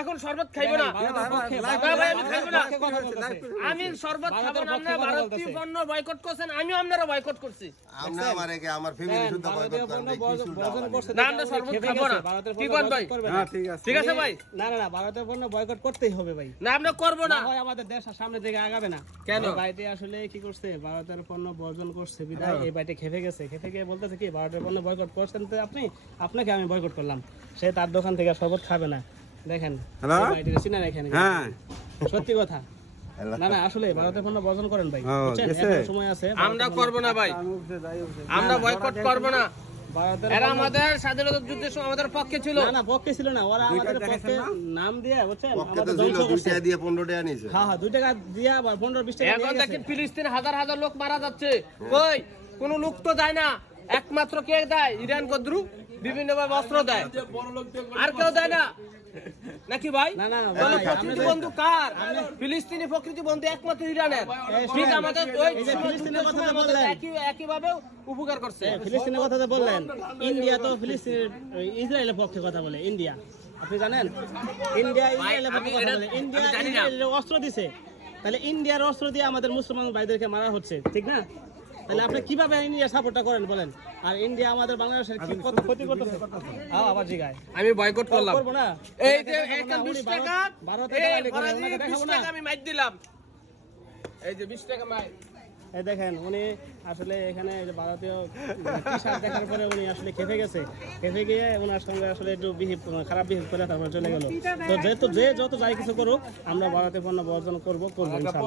এখন শরবত খাইব না। আমি শরবত খাব না ভারতীয় পণ্য বয়কট করছেন আমিও আপনারা বয়কট করছি। আমার ফ্যামিলি শুদ্ধ বয়কট পণ্য করেন, বর্জন কি শুদ্ধ বর্জন আবার? করছে না, আমরা শরবত খাব না। ভারতের পণ্য বর্জন ভাই? করবে না। হ্যাঁ ঠিক আছে। ভাই? না না না ভারতের পণ্য বয়কট করতেই হবে ভাই। না আমরা করব না। না আমাদের দেশ আর সামনের দিকে আগাবে না। কেন? এই আসলে কি করছে? ভারতের পণ্য বর্জন করছে বিধায় এই ভাইটি খেপে গেছে। খেপে গিয়ে বলতেছে কি ভারতের পণ্য বয়কট করছেন তো আপনি? আপনাকে আমি বয়কট করলাম। সে তার দোকান থেকে শরবত খাবে না। দেখেন চিনেন এখানে হ্যাঁ। সত্যি কথা। না না আসলে ভারতের পণ্য বর্জন করেন ভাই। ও, বুঝছেন? গেছে? এখনও সময় আছে। আমরা করব না ভাই। আমরা বয়কট করব না। এরা আমাদের স্বাধীনতা যুদ্ধের সময় আমাদের পক্ষে ছিল। না না পক্ষে ছিল না। ওরা আমাদের পক্ষে নাম দিয়ে বুঝছেন? আমাদের ধ্বংস করছে। দিয়ে পনেরো টাকা নিয়েছে। হ্যাঁ হ্যাঁ দুই টাকা দিয়া আবার পনেরো বিশ টাকা এখন দেখেন ফিলিস্তিন হাজার হাজার লোক মারা যাচ্ছে। কই? কোন লোক তো যায় না। একমাত্র কে দেয়? ইরান কদ্রু বিভিন্ন ভাবে অস্ত্র দেয়। আর কেউ দেয় না? নাকি ভাই? প্রকৃতি বন্ধু কার? ফিলিস্তিনি প্রকৃতি বন্ধু একমাত্র ইরানের। ঠিক আমাদের ওই এই যে ফিলিস্তিনের কথা সময় বললেন। একই একই ভাবে উপকার করছে। ফিলিস্তিনের কথা বললেন। ইন্ডিয়া তো ফিলিস্তিনের ইসরায়েলের পক্ষে কথা বলে ইন্ডিয়া। আপনি জানেন? ইন্ডিয়া ইসরায়েলের পক্ষে কথা বলে। ইন্ডিয়া অস্ত্র দিছে। তাহলে ইন্ডিয়ার অস্ত্র দিয়ে আমাদের মুসলমান ভাইদেরকে মারা হচ্ছে ঠিক না? তাহলে আপনি কীভাবে ইন্ডিয়া সাপোর্টটা করেন বলেন? আর ইন্ডিয়া আমাদের বাংলাদেশের কি কত ক্ষতি করতেছে? হ্যাঁ আবার জিগায় আমি বয়কট করলাম। করব না? এই যে দেখাবো একটা না, উনি 20 ভারত- টাকা ভারতের এই মালিক, 20 টাকা আমি মাইর দিলাম। এই যে 20 টাকা মাইর। এই দেখেন উনি আসলে এখানে ভারতীয় টি-শার্ট দেখার পরে উনি আসলে খেপে গেছে। খেপে গিয়ে ওনার সঙ্গে আসলে একটু বিহেভ খারাপ বিহেভ করে তারপর চলে গেল। তো যেহেতু যে যত যাই কিছু করুক আমরা ভারতীয় পণ্য বর্জন করব করব ইনশাল্লাহ।